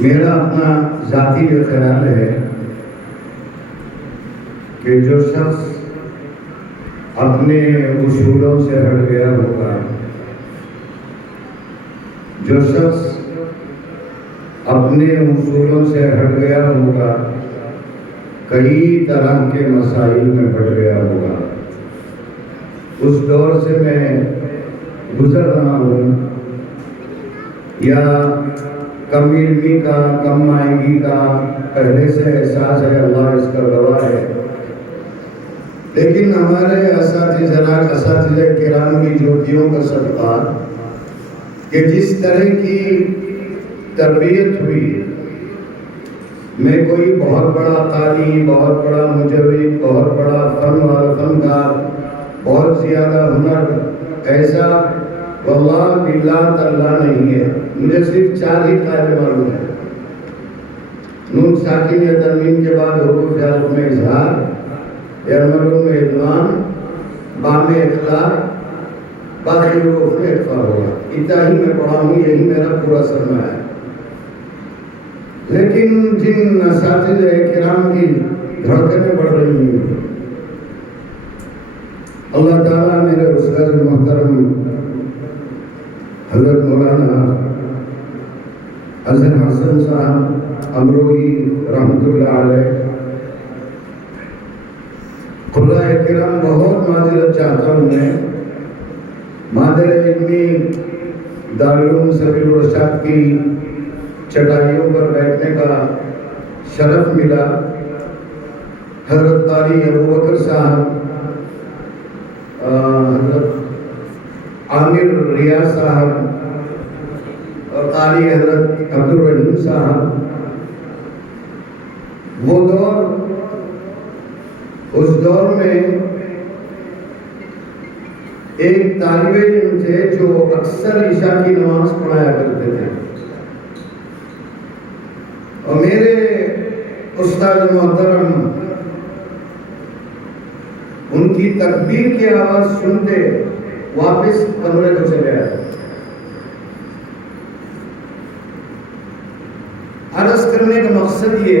میرا اپنا ذاتی یہ خیال ہے کہ جو شخص اپنے اصولوں سے ہٹ گیا ہوگا، جو شخص اپنے اصولوں سے ہٹ گیا ہوگا، کئی طرح کے مسائل میں پڑ گیا ہوگا۔ اس دور سے میں گزر رہا ہوں، یا کم علمی کا، کم مائنگی کا پہلے سے احساس ہے، اللہ اس کا گواہ ہے، لیکن ہمارے اساتذہ کرام کی جوتیوں کا صدقہ کہ جس طرح کی تربیت ہوئی، میں کوئی بہت بڑا قاری، بہت بڑا مجوید، بہت بڑا فنکار، بہت زیادہ ہنر ایسا واللہ باللہ تعالیٰ نہیں ہے۔ مجھے صرف 4 ہی قاعدے معلوم ہیں: نون ساکن یا تنوین کے بعد حروف حلق میں اظہار، یعملون میں ادغام، با میں اطلاق، باقی حروف میں اخفا ہوگا۔ اتنا ہی میں پڑھا ہوں، یہی میرا پورا سرمایہ ہے۔ لیکن جن اساتذہ کرام کی دھڑکنیں بڑھ رہی ہیں، اللہ تعالیٰ میرے استاد محترم حضرت مولانا اظہر حسن صاحب امروہی رحمۃ اللہ علیہ، قرآن کرام بہت معذرت چاہتا ہوں میں، مادر علمی دارالعلوم سبیل الرشاد کی چٹائیوں پر بیٹھنے کا شرف ملا۔ حضرت قاری ابوبکر صاحب، حضرت عامر ریاض صاحب اور قاری حضرت عبدالرحیم صاحب، وہ دور، اس دور میں ایک طالب علم تھے جو اکثر عشاء کی نماز پڑھایا کرتے تھے، اور میرے استاد محترم ان کی تکبیر کی آواز سنتے واپس کمرے کو چلے آئے۔ عرض کرنے کا مقصد یہ،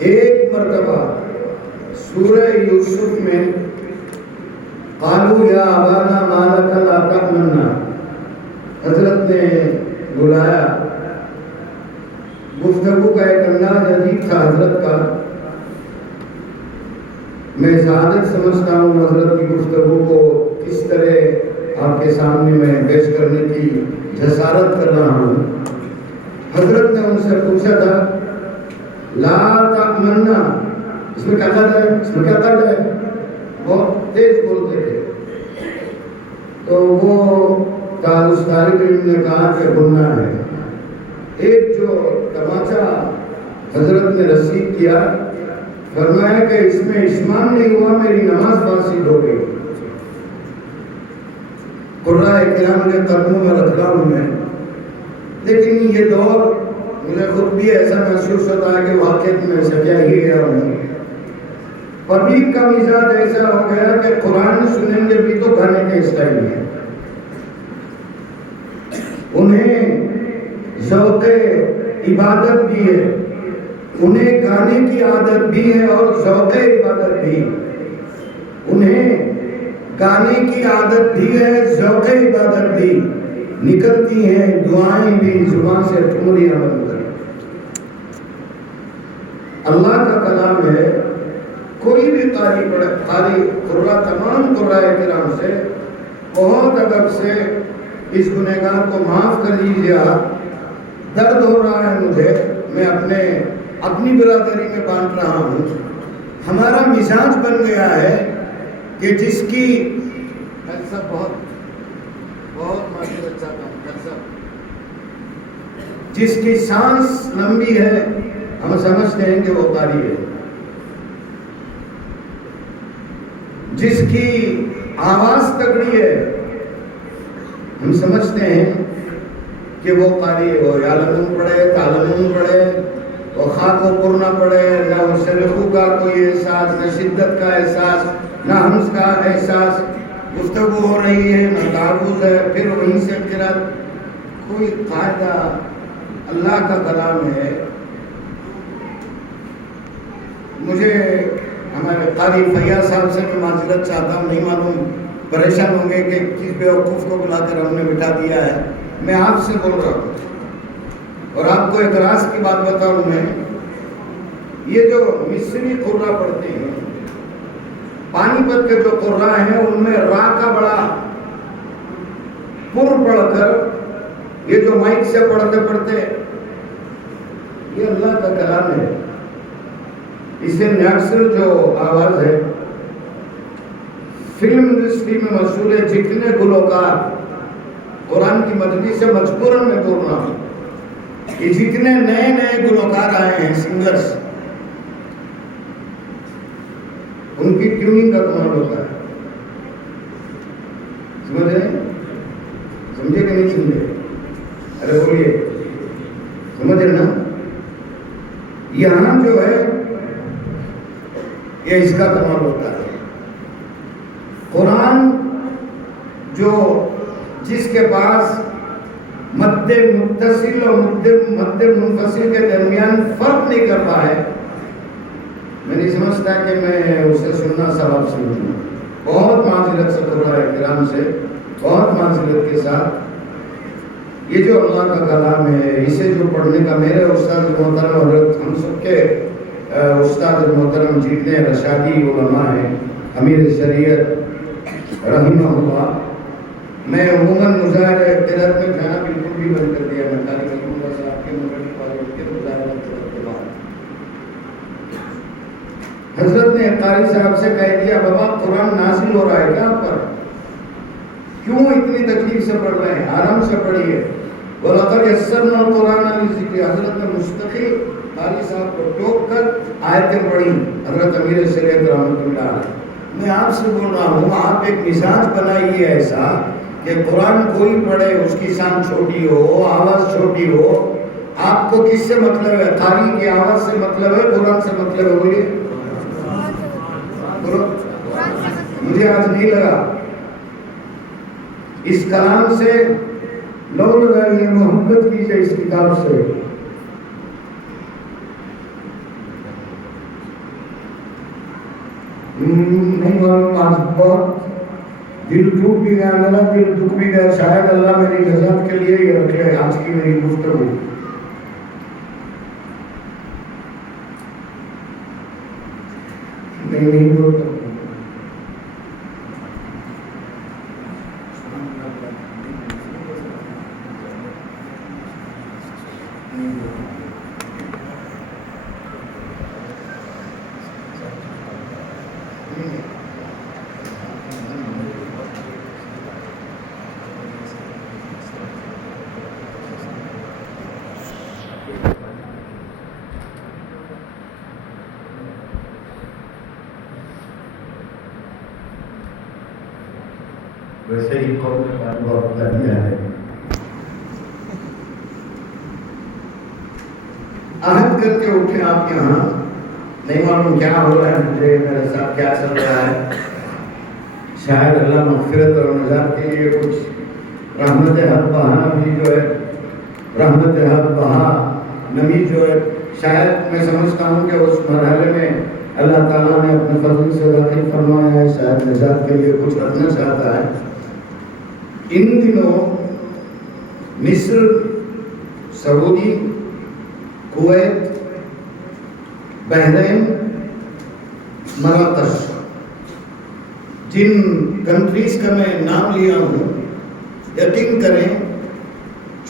ایک مرتبہ سورہ یوسف میں قالوا یا ابانا ما لک لا تأمنا، حضرت نے بلایا، گفتگو کا ایک انداز عجیب تھا حضرت کا۔ میں سعادت سمجھتا ہوں حضرت کی گفتگو کو کس طرح آپ کے سامنے میں پیش کرنے کی جسارت کر رہا ہوں۔ حضرت نے ان سے پوچھا تھا لا تأمنا، اس میں کیا ہے، اس میں کیا ہے، بہت تیز بولتے تھے۔ تو وہ اس طالب علم نے کہا کہ گناہ ہے۔ ایک جو تماچا حضرت نے رسید کیا، فرمایا کہ اس میں اشمام نہیں ہوا، میری نماز فاسد ہو گئی۔ قرآن کرام کے قدموں میں رکھ رہا ہوں میں، لیکن یہ دور مجھے خود بھی ایسا محسوس ہوتا ہے کہ واقعات میں سجا ہی گیا ہوں۔ پبلک کا مزاج ایسا ہو گیا کہ قرآن سنیں گے بھی تو گانے کے اسٹائل میں، انہیں ذوق عبادت بھی ہے، انہیں گانے کی عادت بھی ہے اور ذوق عبادت بھی، انہیں گانے کی عادت بھی ہے، ذوق عبادت بھی، نکلتی ہیں دعائیں بھی زبان سے ٹھمریاں بن کر۔ اللہ کا کلام ہے، کوئی بھی قاری قرآن، تمام قرآن کرام سے بہت ادب سے اس گنہگار کو معاف کر دیجیے آپ، درد ہو رہا ہے مجھے، میں اپنی برادری میں بانٹ رہا ہوں۔ ہمارا مزاج بن گیا ہے کہ جس کی جس کی سانس لمبی ہے ہم سمجھتے ہیں کہ وہ قاری ہے، جس کی آواز تگڑی ہے ہم سمجھتے ہیں کہ وہ قاری ہے۔ وہ یعلمون پڑھے، تعلمون پڑھے، وہ خاک و پر نہ پڑھے، نہ وہ سرخو کا کوئی احساس، نہ شدت کا احساس، نہ ہمس کا احساس، گفتگو ہو رہی ہے، نہ تعوذ ہے، پھر وہیں سے قرات، کوئی قاعدہ اللہ کا کلام ہے. مجھے ہمارے قاری فیاض صاحب سے میں معذرت چاہتا ہوں، نہیں معلوم پریشان ہوں گے کہ کس بیوقوف کو بلا کر ہم نے بٹھا دیا ہے. میں آپ سے بول رہا ہوں اور آپ کو ایک راز کی بات بتاؤں. میں یہ جو مصری قرہ پڑھتے ہیں، پانی پت کے جو قرہ ہیں، ان میں را کا بڑا پر پڑھ کر یہ جو مائک سے پڑھتے پڑھتے، یہ اللہ کا کلام ہے. اسے نیچرل جو آواز ہے، فلم انڈسٹری میں مشہور ہے. جتنے گلوکار قرآن کی مجلس سے مجبوراً میں بول رہا ہوں، یہ جتنے نئے نئے گلوکار آئے ہیں، سنگرز، ان کی ٹیوننگ کا کمال ہوتا ہے. سمجھ رہے ہیں؟ سمجھے کہ نہیں سمجھے؟ ارے بولیے، سمجھ رہے نا؟ یہاں جو ہے یہ اس کا کمال ہوتا ہے. قرآن جو جس کے پاس مد متصل اور مد منفصل کے درمیان فرق نہیں کر پا ہے، میں نہیں سمجھتا کہ میں اسے سننا ثواب سمجھوں. بہت معذرت سے قرآن کرام سے، بہت معذرت کے ساتھ. یہ جو اللہ کا کلام ہے، اسے جو پڑھنے کا میرے استاد محترم حضرت ہم سب کے استاد محترم جتنے رشادی علماء ہیں، امیر شریعت رحمہ اللہ، میں عموماً مظاہر قرأت میں جانا بالکل بھی بند کر دیا. میں قاری رحمہ اللہ صاحب کے مغرب والے کے مظاہرہ کے بعد حضرت نے قاری صاحب سے کہہ دیا، بابا قرآن نازل ہو رہا ہے کیا آپ پر؟ کیوں اتنی تکلیف سے پڑھ رہے ہیں؟ آرام سے پڑھیے. وَلَقَدْ يَسَّرْنَا الْقُرْآنَ لِلذِّكْرِ. حضرت نے مستقل قاری صاحب کو ٹوک کر آیتیں پڑھی. حضرت امیر شریعت رحمۃ اللہ علیہ. میں آپ سے بول رہا ہوں، آپ ایک مزاج بنائیے ایسا کہ قرآن کوئی پڑھے، اس کی شان چھوٹی ہو، آواز چھوٹی ہو. آپ کو کس سے مطلب ہے؟ قاری کی آواز سے مطلب ہے، قرآن سے مطلب ہے؟ بولیے. مجھے آج نہیں لگا اس کلام سے لو لگائیے، محبت کیجیے اس کتاب سے. نہیں معلوم، آج بہت دل ٹوٹ بھی گیا، میرا دل دکھ بھی گیا. شاید اللہ میری نجات کے لیے یہ رکھے آج کی میری گفتگو. نہیں بولتا. ویسے ہی قوم کا بہت دریا ہے. عہد کر کے اٹھے آپ یہاں، نہیں معلوم کیا ہو رہا ہے، مجھے میرے ساتھ کیا چل رہا ہے. شاید اللہ مغفرت اور نجات کے لیے کچھ رحمت حق بہا بھی جو ہے، رحمت حق بہا نمی جو ہے، شاید میں سمجھتا ہوں کہ اس مرحلے میں اللہ تعالیٰ نے اپنے فضل سے داخل فرمایا ہے، شاید نجات کے لیے کچھ کرنا چاہتا ہے. ان دنوں مصر، سعودی، کویت، بحرین، مراکش، جن کنٹریز کا میں نام لیا ہوں، یقین کریں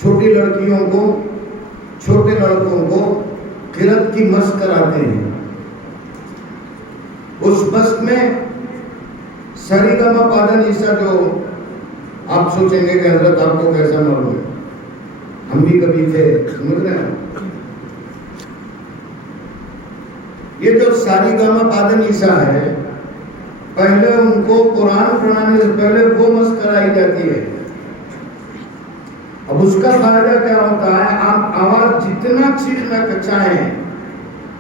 چھوٹی لڑکیوں کو، چھوٹے لڑکوں کو قرأت کی مشق کراتے ہیں. اس مشق میں سریگما پادنیسا، جو آپ سوچیں گے کہ حضرت آپ کو کیسا معلوم ہے، ہم بھی کبھی تھے، سمجھ رہے ہیں. یہ جو ساریگاما پادنیسا ہے، پہلے ان کو قرآن پڑھانے سے پہلے وہ مشق کرائی جاتی ہے. اب اس کا فائدہ کیا ہوتا ہے؟ آپ آواز جتنا چیخنا چاہیں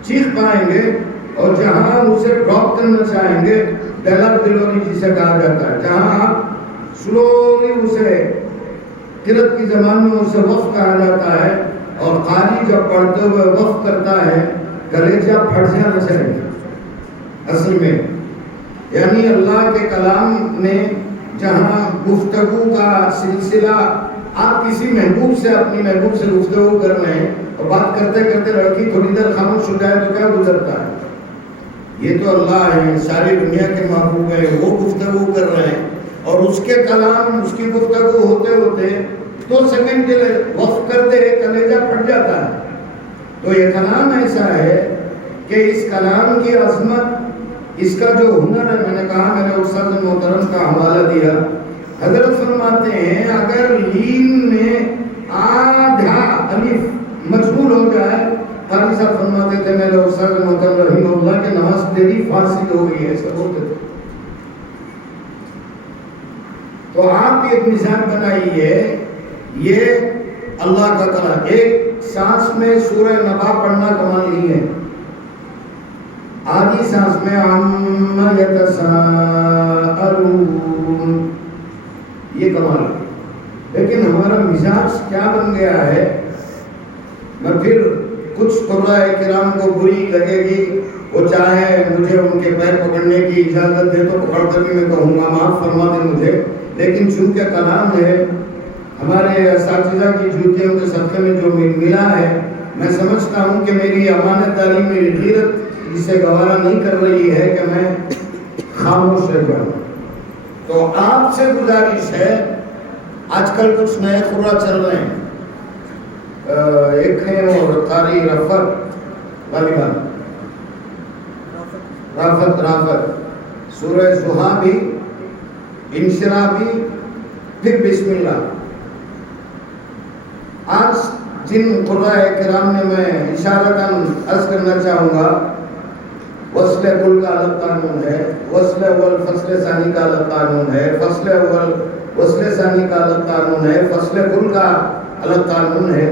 چیخ پائیں گے، اور جہاں اسے ڈراپ کرنا چاہیں گے، ڈیلپ ڈیلوری جسے کہا جاتا ہے، جہاں آپ سلولی اسے قرأت کی زبان میں اسے وقف کہا جاتا ہے، اور قاری جب پڑھتے ہوئے وقف کرتا ہے کلیجہ پھٹ جانا چاہیے اصل میں، یعنی اللہ کے کلام میں جہاں گفتگو کا سلسلہ، آپ کسی محبوب سے اپنی محبوب سے گفتگو کر رہے ہیں اور بات کرتے کرتے لڑکی تھوڑی دیر خاموش ہو جائے تو کیا گزرتا ہے؟ یہ تو اللہ ہے، ساری دنیا کے محبوب ہیں، وہ گفتگو کر رہے ہیں اور اس کے کلام، اس کی گفتگو ہوتے ہوتے 2 سیکنڈ کے لیے وقف کرتے کلیجہ پھٹ جاتا ہے۔ تو یہ کلام ایسا ہے کہ اس کلام کی عظمت، اس کا جو ہنر ہے، میں نے کہا، میں نے استاد محترم کا حوالہ دیا، حضرت فرماتے ہیں اگر لین میں آدھا الف مجبور ہو جائے، قاری صاحب فرماتے تھے میرے استاد محترم رحمہ اللہ کہ نماز تیری فاسد ہو گئی ہے، ایسا بولتے تھے۔ تو آپ ایک مثال بنائیے، یہ اللہ کا کلام، ایک سانس میں سورہ نبا پڑھنا کمال نہیں ہے، آدھی سانس میں عَمَّ يَتَسَاءَلُونَ، یہ کمال ہے۔ لیکن ہمارا مزاج کیا بن گیا ہے، میں پھر کچھ قرآن کرام کو بری لگے گی، وہ چاہے مجھے ان کے پیر پکڑنے کی اجازت دے تو پکڑ کر بھی میں کہوں گا معاف فرما دیں مجھے، لیکن چونکہ کلام ہے، ہمارے اساتذہ کی جوتیوں کے صدقے میں جو ملا ہے، میں سمجھتا ہوں کہ میری امانت داری، میری غیرت اسے گوارا نہیں کر رہی ہے کہ میں خاموش رہ جاؤں۔ تو آپ سے گزارش ہے، آج کل کچھ نئے قرآن چل رہے ہیں، ایک ہے وہ قاری رافت سورہ زحا بھی، انشراح بھی، پھر بسم اللہ۔ آج جن قرآن کرام نے میں اشارتاً عرض کرنا چاہوں گا، وصل کل کا الگ قانون ہے، وصل اول فصل ثانی کا الگ قانون ہے، فصل اول وصل ثانی کا الگ قانون ہے، فصل کل کا الگ قانون ہے،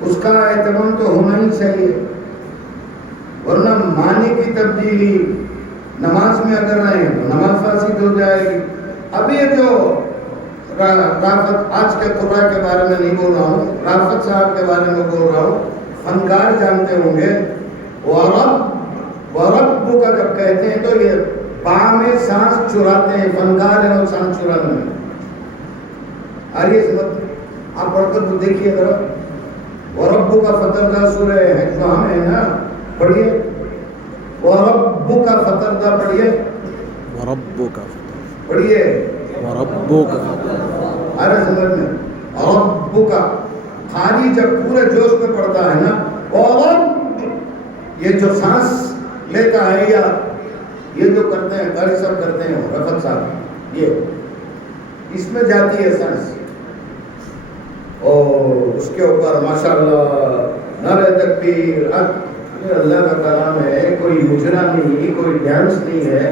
اس کا اہتمام تو ہونا ہی چاہیے، ورنہ معنی کی تبدیلی نماز میں اگر رہے ہیں تو نماز فاسد ہو جائے گی۔ اب یہ جو رافت، آج کے قرآن کے بارے میں نہیں بول رہا ہوں، رافت صاحب کے بارے میں بول رہا ہوں، فنکار جانتے ہوں گے، وَرَبُّ کا جب کہتے ہیں تو یہ با میں سانس چراتے ہیں، فنکار ہے اور سانس چرانے میں۔ آئیے سمجھ، آپ پڑھ کر تو دیکھیے ذرا، وَرَبُّ کا فتردہ سورہ ہے جو ہم ہے نا، پڑھیے، وَرَبُّ کا فتردہ پڑھیے، وَرَبُّ کا پڑھیے، وَرَبُّ کا، آ رہا سمجھ میں، رَبُّ کا، قاری جب پورے جوش میں پڑھتا ہے نا، وَرَبُّ، یہ جو سانس لیتا ہے یا یہ جو کرتے ہیں، قاری صاحب کرتے ہیں، رفت صاحب، یہ اس میں جاتی ہے سانس، اور اس کے اوپر ماشاءاللہ نعرہ تکبیر، یہ اللہ کا کلام ہے، کوئی مجرا نہیں، کوئی ڈانس نہیں ہے۔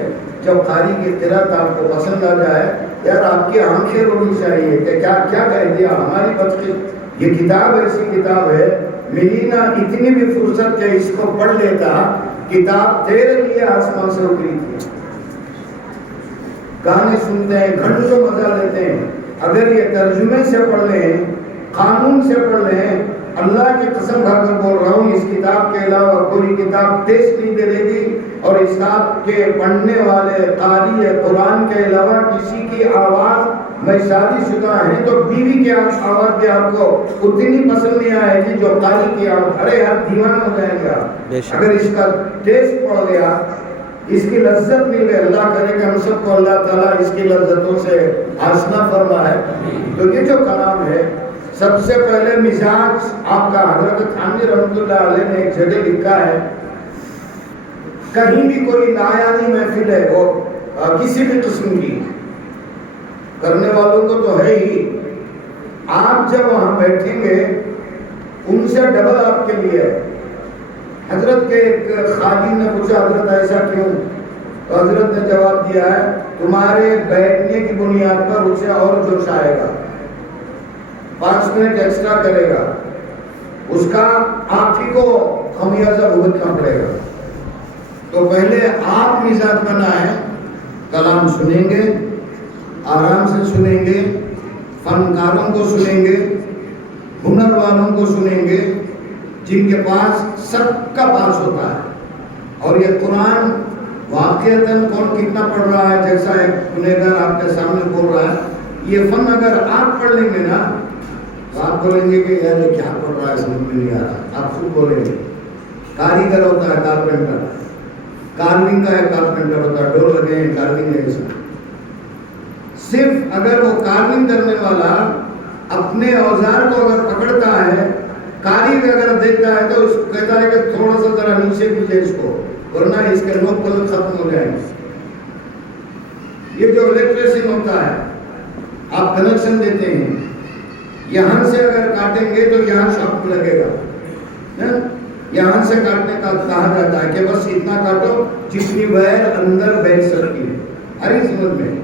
جب قاری کی قرأت آپ کو پسند آ جائے، یار آپ کی آنکھیں رونی چاہیے کہ کیا کہہ دیا ہماری بدقسمتی، یہ کتاب ایسی کتاب ہے، میری نہ اتنی بھی فرصت کہ اس کو پڑھ لیتا، کتاب تیرے لیے آسمان سے اتری تھی۔ گانے سنتے ہیں، گھنٹوں مزہ لیتے ہیں، اگر یہ ترجمے سے پڑھ لیں، قانون سے پڑھ لیں، اللہ کی قسم کھا کر بول رہا ہوں، اس کتاب کے علاوہ کوئی کتاب ٹیسٹ نہیں دے گی، اور اس کتاب کے پڑھنے والے قاری قرآن کے علاوہ کسی کی آواز، میں شادی شدہ ہیں تو بیوی کی آواز بھی آپ کو اتنی پسند نہیں آئے گی جو قاری کی آواز، ارے ہر دیوانہ ہو جائیں گے آپ اگر اس کا ٹیسٹ پڑھ گیا، اس کی لذت مل گئی۔ اللہ کرے کہ ہم سب کو اللہ تعالیٰ اس کی لذتوں سے آشنا فرمائے۔ تو یہ جو کلام ہے، سب سے پہلے مزاج آپ کا، حضرت تھانوی رحمۃ اللہ علیہ نے ایک جگہ لکھا ہے، کہیں بھی کوئی لایانی محفل ہے، وہ کسی بھی قسم کی، کرنے والوں کو تو ہے ہی، آپ جب وہاں بیٹھیں گے ان سے ڈبل آپ کے لیے۔ حضرت کے ایک خادم نے پوچھا، حضرت ایسا کیوں؟ تو حضرت نے جواب دیا ہے، تمہارے بیٹھنے کی بنیاد پر اسے اور جوش آئے گا، 5 منٹ ایکسٹرا کرے گا، اس کا آپ ہی کو خمیازہ بھگتنا پڑے گا۔ تو پہلے آپ مزاج بنائیں، کلام سنیں گے، آرام سے سنیں گے، فنکاروں کو سنیں گے, ہنر والوں کو سنیں گے, جن کے پاس سب کا پاس ہوتا ہے. اور یہ قرآن واقعتاً کون کتنا پڑھ رہا ہے, جیسا ایک گنہگار آپ کے سامنے بول رہا ہے, یہ فن اگر آپ پڑھ لیں گے نا تو آپ بولیں گے کہ یار یہ کیا پڑھ رہا ہے, سمجھ میں نہیں آ رہا. آپ خود بولیں گے. کاریگر ہوتا ہے کارپینٹر, کارونگ کا ایک کارپینٹر ہوتا ہے, ڈور لگے ہیں کارونگ ہے. اس میں صرف اگر وہ کارونگ کرنے والا اپنے اوزار کو اگر پکڑتا ہے, کاری اگر دیکھتا ہے تو اس کو کہتا ہے کہ تھوڑا سا ذرا نیچے کیجیے اس کو, ورنہ اس کے نوک پلک ختم ہو جائیں گے. یہ جو الیکٹریشن ہوتا ہے, آپ کنیکشن دیتے ہیں, یہاں سے اگر کاٹیں گے تو یہاں شاک لگے گا. یہاں سے کاٹنے کا کہا جاتا ہے کہ بس اتنا کاٹو جتنی وائر اندر بیٹھ سکتی ہے. ہری سمجھ میں.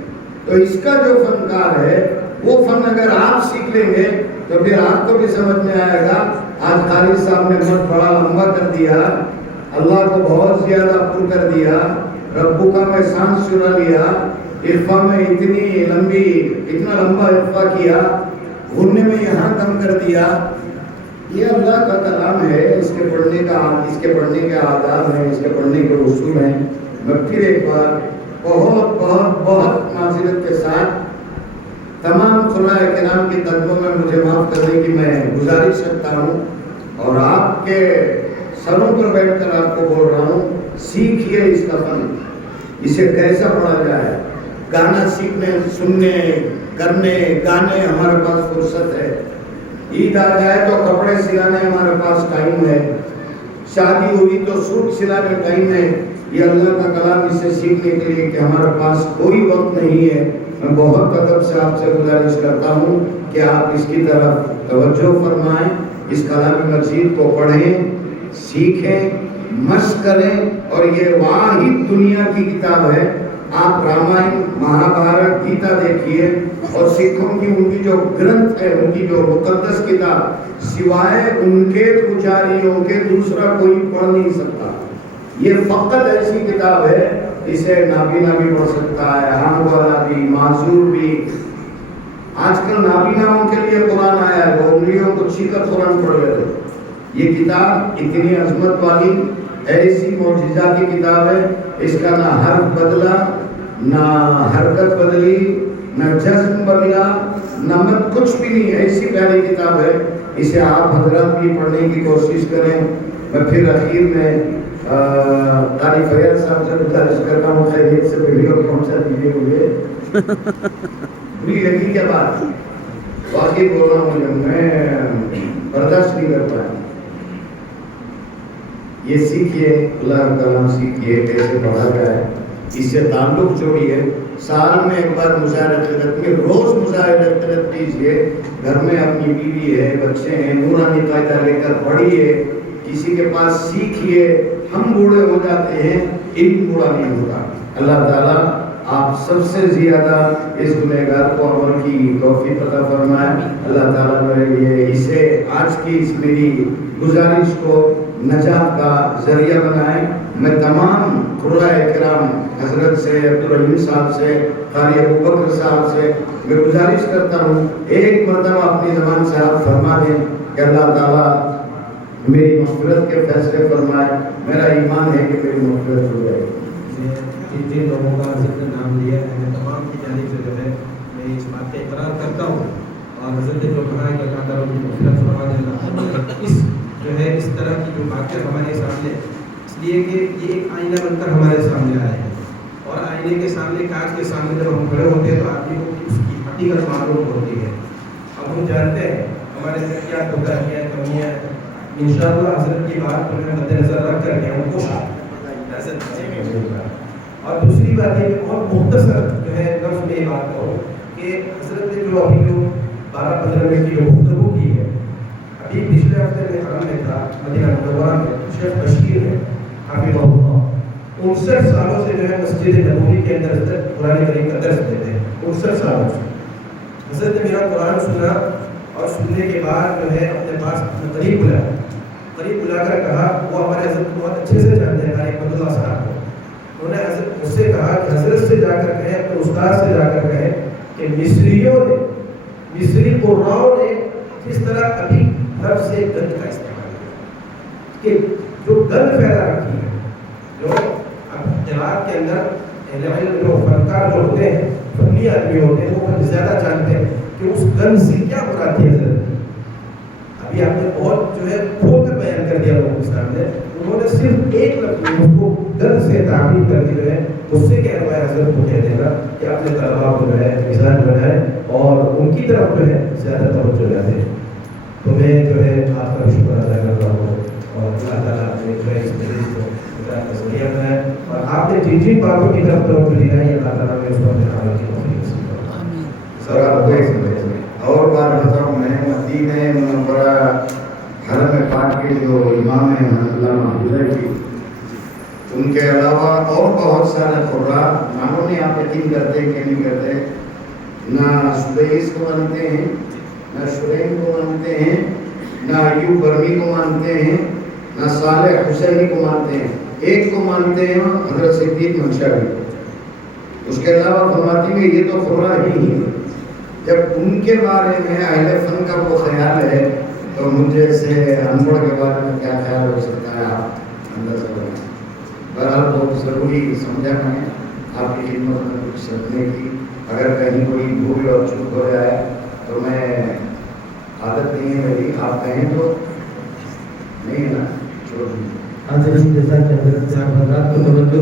تو اس کا جو فنکار ہے وہ فن اگر آپ سیکھ لیں گے تو پھر آپ کو بھی سمجھ میں آئے گا. آج خالد صاحب نے مت بڑا لمبا کر دیا, اللہ کو بہت زیادہ پر کر دیا, ربو کا میں سانس چرا لیا, عرفا میں اتنا لمبا عرفا کیا, غننے میں یہاں کم کر دیا. یہ اللہ کا کلام ہے, اس کے پڑھنے کے آداب ہیں, اس کے پڑھنے کے اصول ہیں. میں پھر ایک بار بہت بہت بہت معذرت کے ساتھ تمام خلفائے کرام کے قدموں میں مجھے معاف کرنے کی میں گزارش کرتا ہوں, اور آپ کے سروں پر بیٹھ کر آپ کو بول رہا ہوں, سیکھیے اس کا فن, اسے کیسا پڑھا جائے. گانا سیکھنے, سننے, کرنے, گانے ہمارے پاس فرصت ہے. عید آ جائے تو کپڑے سلانے ہمارے پاس ٹائم ہے, شادی ہوئی تو سوٹ سلانے ٹائم ہے. یہ اللہ کا کلام اسے سیکھنے کے لیے کہ ہمارے پاس کوئی وقت نہیں ہے. میں بہت ادب سے آپ سے گزارش کرتا ہوں کہ آپ اس کی طرف توجہ فرمائیں, اس کلام مجید کو پڑھیں, سیکھیں, مشق کریں. اور یہ واحد دنیا کی کتاب ہے. آپ رامائن, مہا بھارت, گیتا دیکھیے, اور سکھوں کی ان کی جو گرنتھ ہے, ان کی جو مقدس کتاب, سوائے ان کے پجاریوں کے دوسرا کوئی پڑھ نہیں سکتا. یہ فقط ایسی کتاب ہے اسے نابینا بھی پڑھ سکتا ہے, آنکھ والا بھی, معذور بھی. آج کل نابیناؤں کے لیے قرآن آیا ہے, وہ انگلیوں کو چھی کر قرآن پڑھ لیتے. یہ کتاب اتنی عظمت والی ایسی معجزہ کی کتاب ہے, اس کا نہ حرف بدلا, نہ حرکت بدلی, نہ جزم بدلا, نہ مت, کچھ بھی نہیں. ایسی پیاری کتاب ہے, اسے آپ حضرات بھی پڑھنے کی کوشش کریں. میں پھر اخیر میں قاری فیاض صاحب سے گزارش کرتا ہوں, خیریت سے ویڈیو پہنچا دیجیے مجھے. بری لگی کیا بات, واقعی بول رہا ہوں, میں برداشت نہیں کر پایا. یہ سیکھیے, اللہ کا کلام سیکھیے, کیسے پڑھا جائے, اس سے تعلق جوڑیے. سال میں ایک بار مظاہرہ خلقت میں, روز مظاہرہ خلقت کیجیے. گھر میں اپنی بیوی ہے, بچے ہیں, نورانی قاعدہ لے کر پڑھیے, کسی کے پاس سیکھیے. ہم بوڑھے ہو جاتے ہیں, علم بوڑھا نہیں ہوتا. اللہ تعالیٰ آپ سب سے زیادہ اس گنہگار کو عمل کی توفیق عطا فرمائے. اللہ تعالیٰ میرے لیے اسے, آج کی اس میری گزارش کو نجات کا ذریعہ بنائیں. میں تمام قرائے کرام حضرت سے, عبدالرحیم صاحب سے, قاری ابوبکر صاحب سے میں گزارش کرتا ہوں, ایک مرتبہ اپنی زبان سے آپ فرما دیں کہ اللہ تعالیٰ میری مغفرت کے فیصلے فرمائے. میرا ایمان ہے کہ میری مغفرت ہو جائے. جن لوگوں کا حضرت نے نام لیا ہے, میں تمام کی جانب سے جو ہے میں اس بات کا اقرار کرتا ہوں, اور حضرت نے جو کہا ہے کہ اللہ تعالیٰ کی مغفرت فرما دے. اس جو ہے اس طرح کی جو باتیں ہمارے سامنے, اس لیے کہ یہ ایک آئینہ بن کر ہمارے سامنے آئے ہیں, اور آئینے کے سامنے, کانچ کے سامنے جب ہم کھڑے ہوتے ہیں تو آدمی کو اس کی حقیقت معلوم ہوتی ہے. اب ہم جانتے ہیں ہمارے اندر کیا کوتاہیاں, کمیاں ہیں. انشاءاللہ حضرت کی بات کو مد نظر رکھ کر کے ہم کو اور دوسری بات یہ کہ بہت مختصر جو ہے لفظ میں یہ بات کہوں کہ حضرت نے جو ابھی جو 12-15 منٹ کی جو گفتگو کی ہے, ابھی پچھلے ہفتے میں حرم میں تھا, مدینہ منورہ میں, شیخ بشیر ہے حفظہ اللہ, 59 سالوں سے جو ہے مسجد نبوی کے اندر قرآن کریم کا درس دیتے ہیں. 59 سالوں سے حضرت نے میرا قرآن سنا, اور سننے کے بعد جو ہے اپنے پاس قریب بلا کر کہا, وہ ہمارے حضرت بہت اچھے سے جانتے ہیں, طارق مد اللہ صاحب کو. انہوں نے حضرت مجھ سے کہا کہ حضرت سے جا کر کہیں, اپنے استاد سے جا کر کہیں کہ مصریوں نے مصری قراؤں نے جس طرح ابھی لفظ گند کا استعمال کیا کہ جو گند پھیلا رکھی ہے، جو اب عراق کے اندر اہل علم جو فنکار جو ہوتے ہیں، فنی آدمی ہوتے ہیں، وہ زیادہ جانتے ہیں کہ اس گند سے کیا مراد ہے حضرت کی۔ ابھی آپ نے بہت جو ہے کھول کر بیان کر دیا لوگوں کے سامنے، انہوں نے صرف ایک لفظ میں اس کو گند سے تعبیر کر دی، جو ہے اس سے کہہ رہا ہے حضرت کو کہہ دے گا کہ اپنے طلباء کو جو ہے مزاج بنائے اور ان کی طرف جو ہے زیادہ توجہ دیں۔ تو میں جو ہے آپ کا شکر ادا کرتا ہوں اور اللہ تعالیٰ نے جو ہے اس مجلس کو ہدایت کا ذریعہ بنایا اور آپ نے جن جن باتوں کی طرف توجہ دلائی، اللہ تعالیٰ نے اس پر عمل کی توفیق نصیب فرمائے۔ سر آپ دیکھ اور بات بتاؤں، میں مدینہ منورہ حرم پاک کے جو امام ہیں علامہ حذیفی، ان کے علاوہ اور بہت سارے قراء، ناموں نے آپ یقین کرتے کہ نہیں کرتے، نہ سدیس کو مانتے ہیں، نہ شریم کو مانتے ہیں، نہ ایوب برمی کو مانتے ہیں، نہ صالح حسینی کو مانتے ہیں، ایک کو مانتے ہیں حضرت صدیق منشاوی۔ اس کے علاوہ فرماتی ہیں یہ تو قراء ہی ہیں۔ جب ان کے بارے میں اہل فن کا وہ خیال ہے تو مجھے سے انپڑھ کے بارے میں کیا خیال ہو سکتا ہے، آپ اندازہ کریں۔ بہرحال بہت ضروری سمجھا میں نے آپ کی خدمت میں کچھ سمجھنے کی، اگر کہیں کوئی بھول اور چوک ہو جائے تو میں عادت نہیں ہے میری، آپ کہیں تو نہیں ہے نا، چھوڑ دیجیے۔ حاضرین جزاک اللہ خیر، آپ حضرات کو توجہ